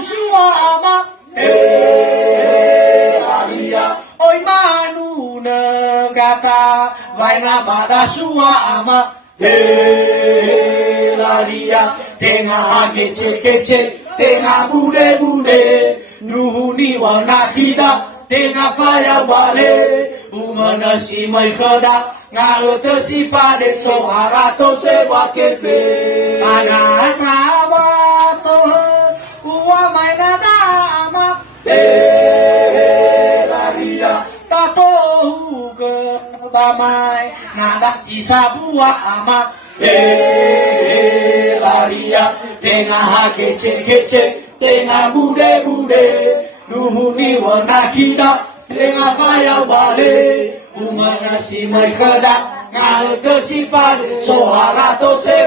suama laria oi manu negata vai na pada suama laria tengah kece tengah bude nuhuni wana hida tengah paya bale umana si mai khada ngao te si pade so harato se wakefe ana prawato uwa mai na dama laria tato ke bamai nada sisa buah ama laria tengah kece tengah bude nuhuni wana hida tengah kaya bale umana si mai khada ngao te si pade so harato se